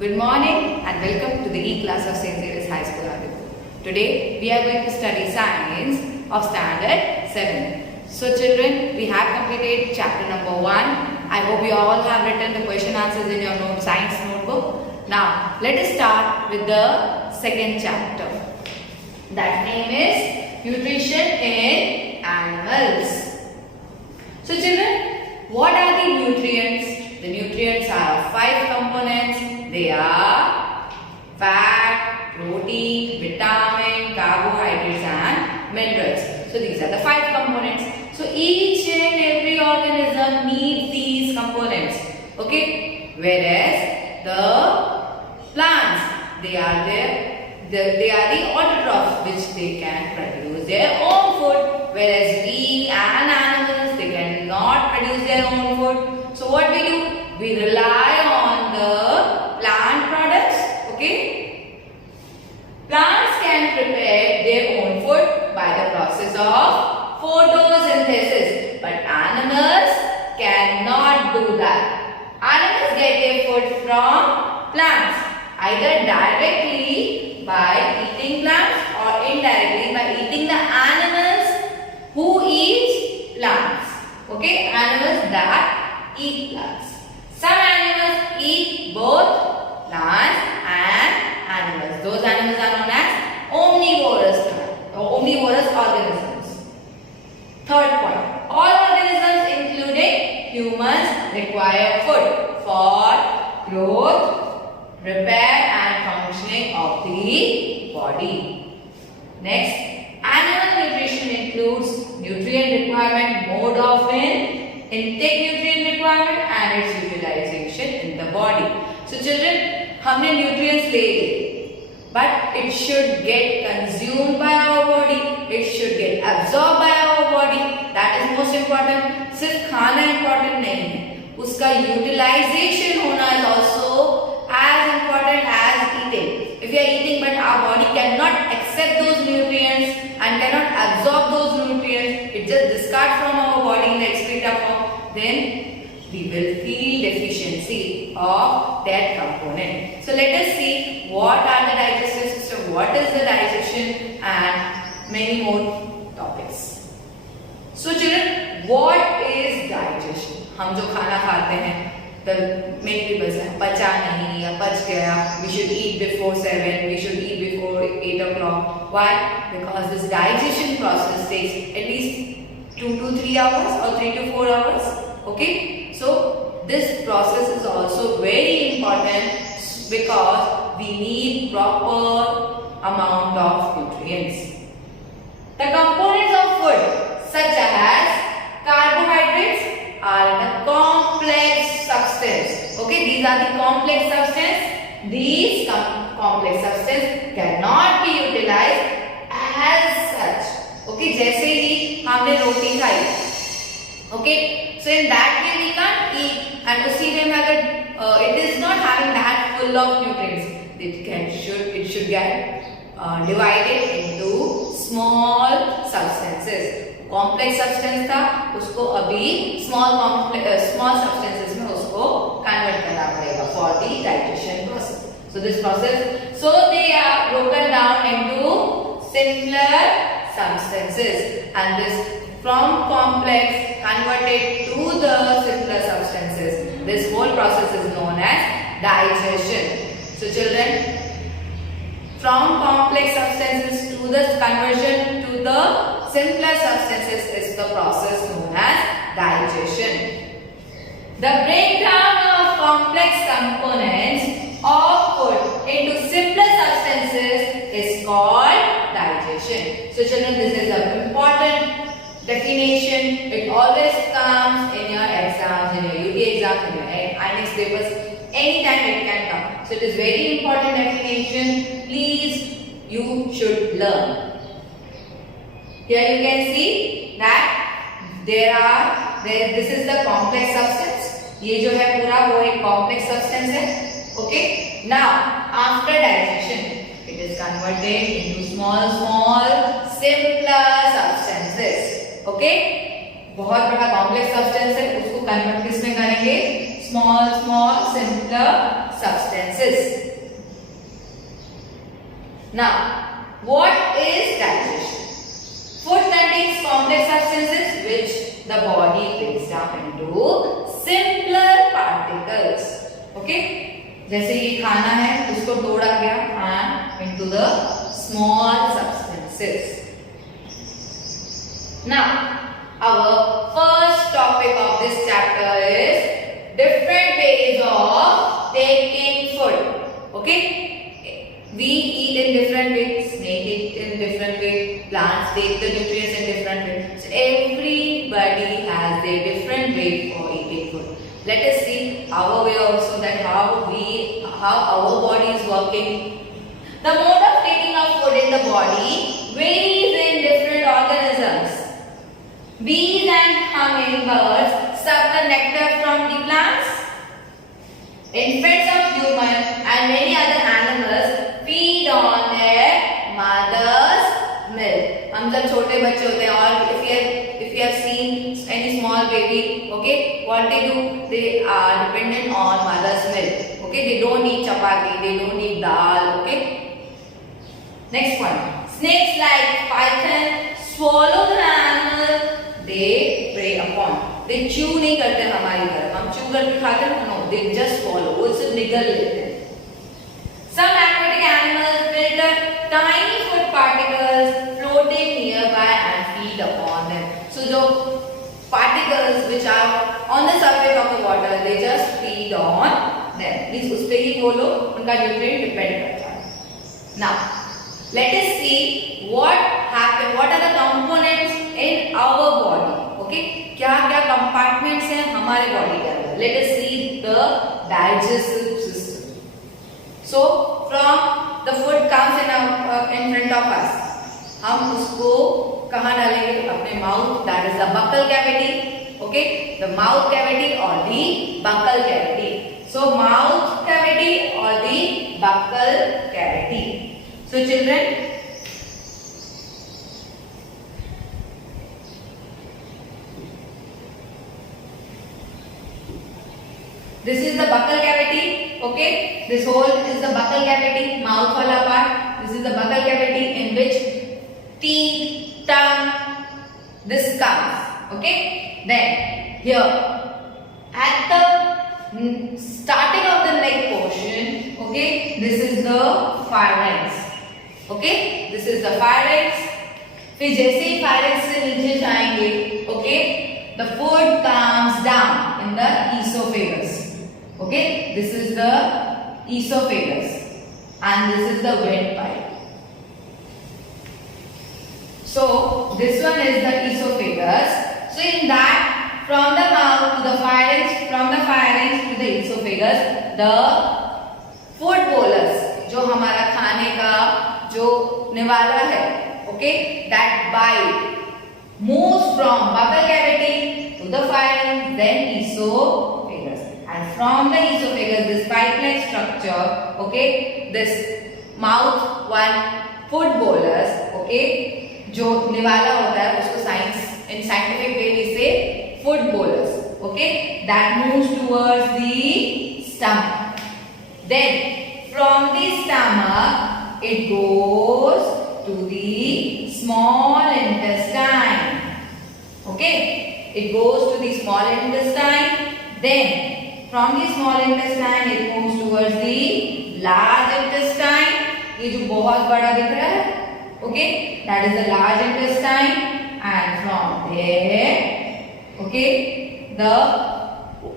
Good morning and welcome to the E-class of St. Xavier's High School, Adipur. Today we are going to study science of standard 7. So children, we have completed chapter number 1. I hope you all have written the question answers in your science notebook. Now let us start with the second chapter. That name is Nutrition in Animals. So children, what are the nutrients? The nutrients are of 5 components. They are fat, protein, vitamin, carbohydrates and minerals. So these are the 5 components. So each and every organism needs these components. Okay? Whereas the plants, they are the autotrophs, which they can produce their own food. Whereas we and animals, they cannot produce their own food. So what we do? We rely on the plant products. Okay? Plants can prepare their own food by the process of photosynthesis. But animals cannot do that. Animals get their food from plants. Either directly by eating plants or indirectly by eating the animals who eat plants. Okay? Animals that eat plants. Some animals eat both plants and animals. Those animals are known as omnivorous organisms. Third point. All organisms including humans require food for growth, repair and functioning of the body. Next, animal nutrition includes nutrient requirement, mode of intake nutrient requirement and its utilization in the body. So children, हमने nutrients ले लिए, but it should get consumed by our body, it should get absorbed by our body. That is most important. सिर्फ खाना important नहीं है, उसका utilization होना is also as important as eating. If we are eating but our body cannot accept those nutrients and cannot absorb those nutrients, it just discards from our body in the excreta form, then we will feel deficiency of that component. So let us see what are the digestive system, what is the digestion and many more topics. So children, what is digestion? हम जो खाना खाते हैं, the many people say पचा नहीं या पच गया, we should eat before 7, we should eat before 8 o'clock. Why? Because this digestion process takes at least 2 to 3 hours or 3 to 4 hours. Okay? So this process is also very important because we need proper amount of nutrients. The components of food such as carbohydrates are in a complex substance. Okay, these are the complex substance. These complex substance cannot be utilized as such. Okay, जैसे ही हमने रोटी खाई. Okay, so in that way we can't eat, and उसी में अगर it is not having that full of nutrients, it should get divided into small substances. Complex substance था, उसको अभी small substances में उसको convert करना पड़ेगा for the digestion process. So this process, so they are broken down into simpler substances, and this from complex converted to the simpler substances. This whole process is known as digestion. So children, from complex substances to the conversion to the simpler substances is the process known as digestion. The breakdown of complex components of food into simpler substances is called digestion. So children, this is an important definition. It always comes in your exams, in your UT exams, in your INEX papers. Anytime it can come. So it is very important definition. Please, you should learn. Here you can see that this is the complex substance. ये जो है पूरा वो एक complex substance है. Okay. Now after digestion, it is converted into small simpler substances. Okay. बहुत बड़ा complex substance है, उसको convert किसमें करेंगे? Small simpler substances. substances. Now, what is digestion? Food contains complex substances which the body breaks down into simpler particles. Okay? जैसे ये खाना है, उसको तोड़ा गया and into the small substances. Now, our first topic of this chapter is different ways of taking food. Okay? We eat in different ways, snake eat in different way, plants take the nutrients in different way. So everybody has their different way for eating food. Let us see our way also, that how our body is working. The mode of taking of food in the body varies in different organisms. Bees and hummingbirds suck the nectar from the plants. Infants of humans and many other animals feed on their mother's milk. हम जब छोटे बच्चे होते हैं, और if you have seen any small baby, okay, what they do, they are dependent on mother's milk. Okay, they don't eat chapati, they don't eat dal. Okay. Next one, snakes like python swallow the animal they prey upon. They chew नहीं करते हमारी तरह, हम chew करके खाते हैं, no, they just swallow, वो सिर्फ निगल लेते हैं. Some aquatic animals filter tiny food particles floating nearby and feed upon them. So जो particles which are on the surface of the water, they just feed on them. Means उस पे ही वो लोग उनका nutrient depend करता है. Now, let us see what happen. What are the components in our body? Okay, क्या क्या compartments हैं हमारे body के अंदर? Let us see the digestive system. So from the food comes in front of us, हम उसको कहाँ डालेंगे? अपने mouth, that is the buccal cavity. Okay, the mouth cavity or the buccal cavity. So mouth cavity or the buccal cavity. So children, this is the buccal cavity. Okay, this hole is the buccal cavity, mouth wala part. This is the buccal cavity in which teeth, tongue, this comes. Okay, then here at the starting of the neck portion, okay, this is the pharynx. Okay, this is the pharynx. फिर जैसे ही pharynx से नीचे जाएंगे, okay, the food comes down in the esophagus. Okay, this is the esophagus and this is the windpipe. So this one is the esophagus. So in that, from the mouth to the pharynx, from the pharynx to the esophagus, the food bolus, जो हमारा खाने का जो निवाला है, okay, that bite moves from buccal cavity to the pharynx, then esophagus, and from the esophagus, this pipe-like structure, okay, this mouth one food bolus, okay, जो निवाला होता है उसको in scientific way we say food bolus, okay, that moves towards the stomach. Then from the stomach it goes to the small intestine. Okay, it goes to the small intestine. Then from the small intestine it moves towards the large intestine. ये जो बहुत बड़ा दिख रहा है, okay, that is the large intestine. And from there, okay, the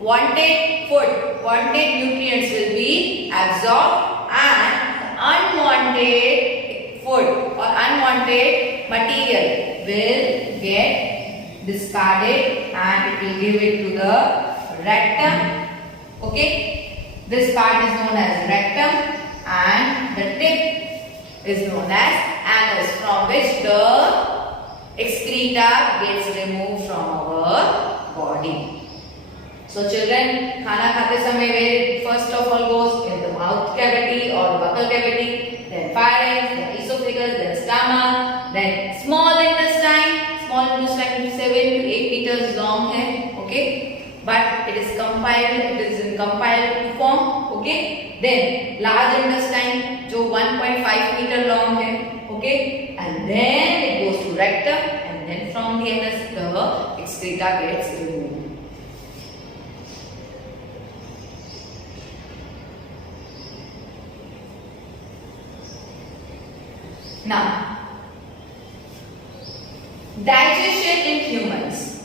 wanted food, wanted nutrients will be absorbed, and unwanted food or unwanted material will get discarded and it will give it to the rectum. Okay, this part is known as rectum and the tip is known as anus, from which the excreta gets removed from our body. So children, खाना खाते समय where it first of all goes? In the mouth cavity or buccal cavity, then pharynx, then esophagus, then stomach, then small intestine. Small intestine 7 to 8 meters long है, okay, but it is compiled. It is in compiled form, okay. Then large intestine जो 1.5 meter long है, okay, and then it goes to rectum, and then from the anus the excreta gets removed. Now, digestion in humans.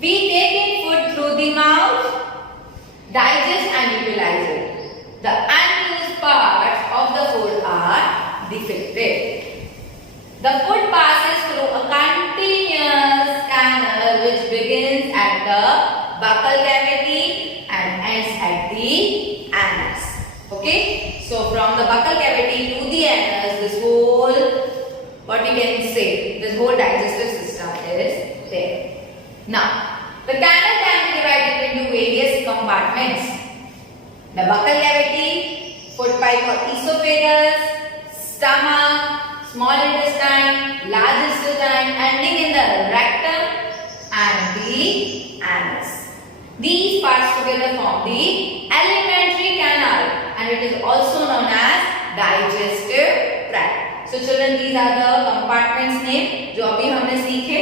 We take in food through the mouth, digest and utilize it. The unused parts of the food are defective. The food passes through a continuous canal which begins at the buccal cavity and ends at the anus. Okay? So from the buccal cavity to the anus, this whole, what you can say, this whole digestive system is there. Now, the canal can be divided into various compartments. The buccal cavity, food pipe or esophagus, stomach, small intestine, large intestine, ending in the rectum and the anus. These parts together form the alimentary canal, and it is also known as digestive tract. So children, these are the compartments name जो अभी हमने सीखे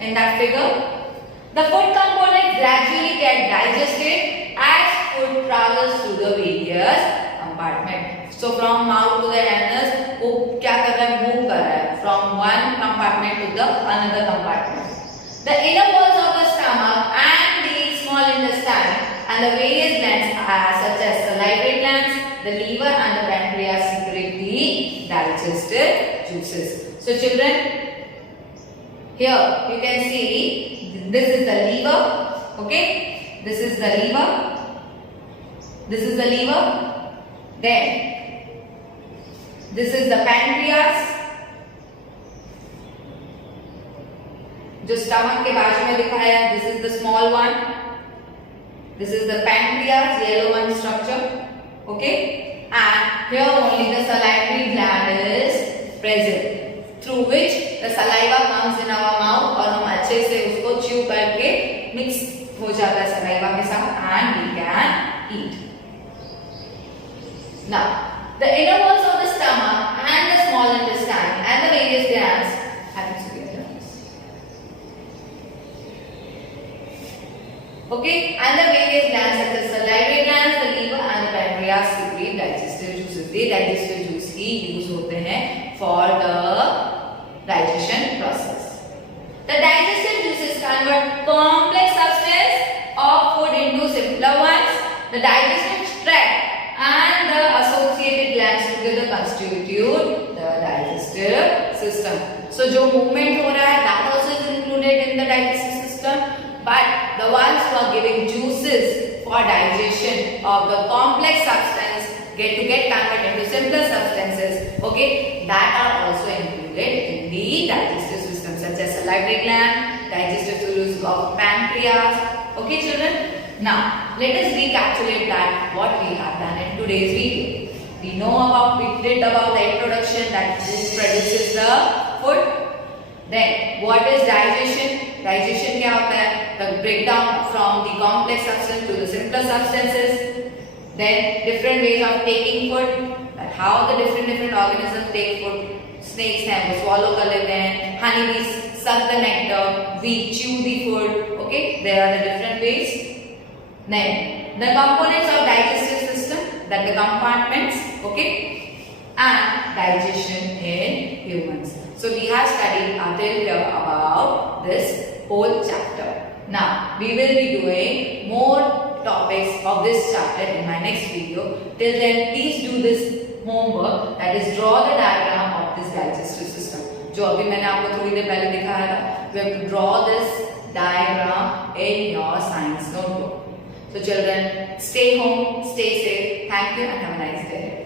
in that figure. The food component gradually get digested as food travels through the various compartments. So from mouth to the anus, वो क्या कर रहा है? Move कर रहा है from one compartment to the another compartment. The inner walls of the stomach and the small intestine and the various glands such as salivary glands, the liver and the pancreas secrete the digestive juices. So children, here you can see this is the liver, okay? This is the liver. This is the liver. Then this is the pancreas. जो stomach के बाजू में दिखाया है, this is the small one. This is the pancreas, yellow one structure, okay? And here only the salivary gland is present, through which the saliva comes in our mouth और हम अच्छे से उसको chew करके mix हो जाता है saliva के साथ and we can eat. Now, the inner walls of the stomach and the small intestine and the various glands happens to be together. Okay, and the various glands such as salivary glands, the liver and the pancreas secrete digestive juices. They digestive juice he use होते हैं for the digestion process. The digestive juices convert complex substance of food into simpler ones. The digestive tract and the associated glands together constitute the digestive system. So जो movement हो रहा है, that also is included in the digestive system. But the ones who are giving juices for digestion of the complex substance get converted into simpler substances, okay, that are also included in the digestive system, such as salivary gland, digestive tubes of pancreas. Okay, children. Now let us recapitulate that what we have done in today's video. We did about the introduction, that this produces the food. Then what is digestion? Digestion क्या होता है? The breakdown from the complex substance to the simpler substances. Then different ways of taking food, that how the different organisms take food. Snakes हैं वो swallow कर लेते हैं. Honeybees suck the nectar. We chew the food. Okay, there are the different ways. Then the components of digestive system, that the compartments. Okay, and digestion in humans. So we have studied until here about this whole chapter. Now we will be doing more topics of this chapter in my next video. Till then, please do this homework, that is draw the diagram of this digestive system. जो अभी मैंने आपको थोड़ी देर पहले दिखाया था. You have to draw this diagram in your science notebook. So children, stay home, stay safe. Thank you and have a nice day.